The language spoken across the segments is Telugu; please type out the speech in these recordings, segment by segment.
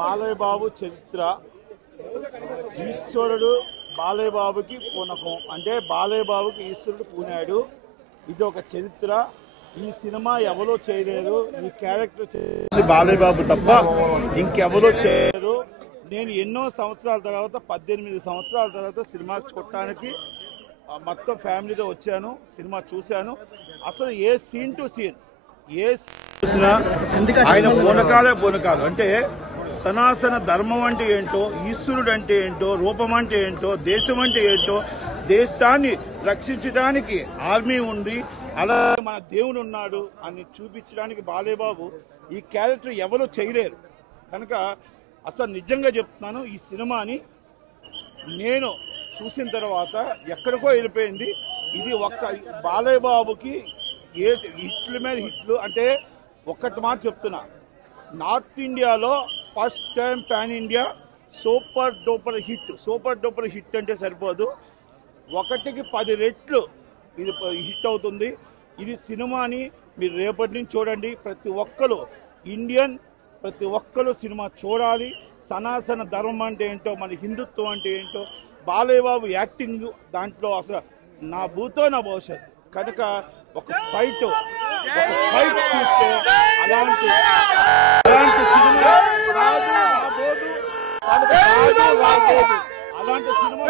బాలయ్య బాబు చరిత్ర. ఈశ్వరుడు బాలయ్య బాబుకి పూనకం, అంటే బాలయ్య బాబుకి ఈశ్వరుడు పూనాడు. ఇది ఒక చరిత్ర. ఈ సినిమా ఎవరో చేయలేరు, ఈ క్యారెక్టర్ బాలయ్య బాబు తప్ప ఇంకెవరో చేయలేరు. నేను ఎన్నో సంవత్సరాల తర్వాత 18 సంవత్సరాల తర్వాత సినిమా చూడటానికి మొత్తం ఫ్యామిలీతో వచ్చాను, సినిమా చూశాను. అసలు ఏ సీన్ టు సీన్ ఏ చూసినా ఆయన పూనకాలు. అంటే సనాతన ధర్మం అంటే ఏంటో, ఈశ్వరుడు అంటే ఏంటో, రూపం అంటే ఏంటో, దేశం అంటే ఏంటో, దేశాన్ని రక్షించడానికి ఆర్మీ ఉంది, అలా మన దేవుడు ఉన్నాడు అని చూపించడానికి బాలయ్య బాబు ఈ క్యారెక్టర్ ఎవరో చేయలేరు. కనుక అసలు నిజంగా చెప్తున్నాను, ఈ సినిమాని నేను చూసిన తర్వాత ఎక్కడికో వెళ్ళిపోయింది. ఇది ఒక్క బాలయ్య బాబుకి ఏ హిట్ల మీద హిట్లు. అంటే ఒక్కటి మాట చెప్తున్నా, నార్త్ ఇండియాలో first time pan India super duper hit. Super duper hit అంటే సరిపోదు, 1కి 10 రెట్లు ఇది హిట్ అవుతుంది. ఇది సినిమాని మీరు రేపటి నుంచి చూడండి. ప్రతి ఒక్కరు ఇండియన్, ప్రతి ఒక్కరు సినిమా చూడాలి. సనాతన ధర్మం అంటే ఏంటో, మన హిందుత్వం అంటే ఏంటో, బాలయ్య బాబు యాక్టింగ్ దాంట్లో అసలు నా భూతో నా భవిష్యత్. కనుక ఒక ఫైట్ తీస్తే అలాంటి సినిమా అలాంటి సినిమా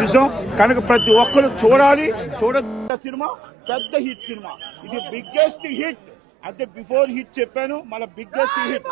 చూసాం. కనుక ప్రతి ఒక్కరు చూడాలి. చూడగల సినిమా పెద్ద హిట్ సినిమా. ఇది బిగ్గెస్ట్ హిట్. అంటే బిఫోర్ హిట్ చెప్పాను, మన బిగ్గెస్ట్ హిట్.